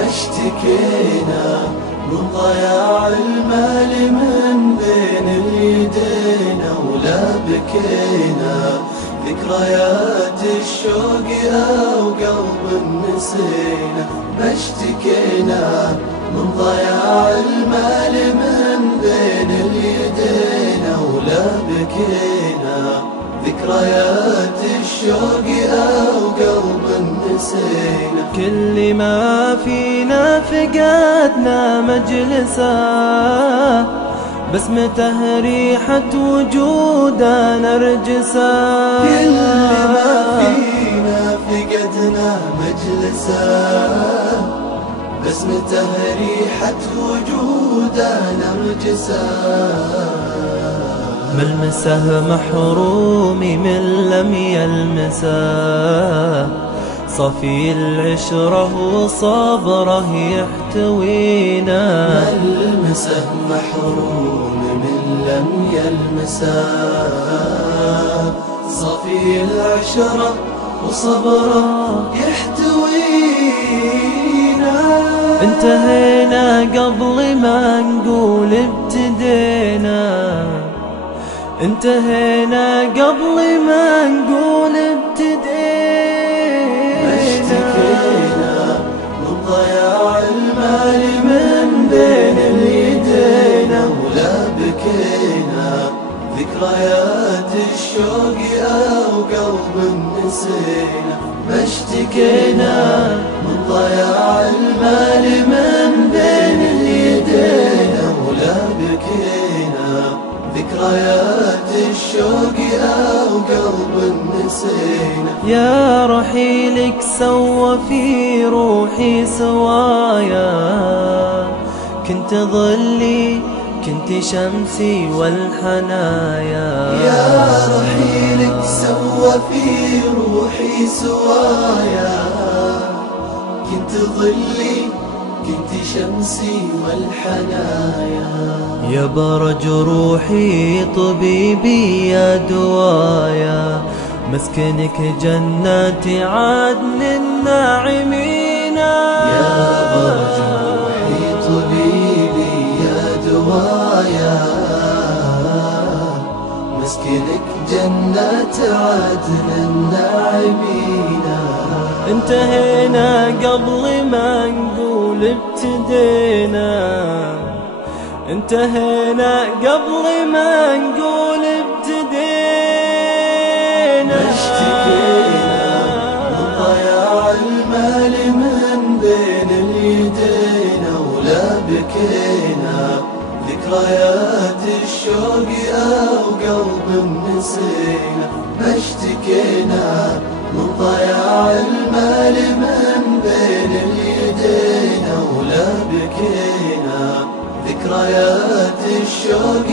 ما اشتكينا من ضياع المال من بين اليدين ولا بكينا ذكريات الشوق أو قلب نسينا. ما اشتكينا من ضياع المال من بين اليدين ولا بكينا ذكريات الشوق أو قلب نسينا. كل ما فينا فقدنا مجلسه بسمته ريحة وجوده نرجسه. كل ما فينا فقدنا مجلسه بسمته ريحة وجوده نرجسه. ملمسه محروم من لم يلمسه صفي العشرة وصبره يحتوينا. ملمسه محروم من لم يلمسه صفي العشرة وصبره يحتوينا. انتهينا قبل ما نقول ابتدينا، انتهينا قبل ما نقول ابتدينا. ما اشتكينا من ضياع المال من بين اليدين ولا بكينا ذكريات الشوق أو قلب نسينا. ما اشتكينا من ضياع المال من بين اليدين ولا بكينا ذكريات الشوق أو قلب نسينا. يا رحيلك سوى في روحي سوايا، كنت ظلي كنت شمسي والحنايا. يا رحيلك سوى في روحي سوايا، كنت ظلي كنت شمسي والحنايا. يا برج روحي طبيبي يا دوايا، مسكنك جنات عدن الناعمين. يا برج روحي طبيبي يا دوايا، مسكنك جنات عدن الناعمين. انتهينا قبل ما نقول ابتدينا، انتهينا قبل ما نقول ابتدينا. ما اشتكينا من ضياع المال من بين اليدين ولا بكينا ذكريات الشوق أو قلب نسينا. ما اشتكينا من ضياع المال من بين اليدين ولا بكينا ذكريات الشوق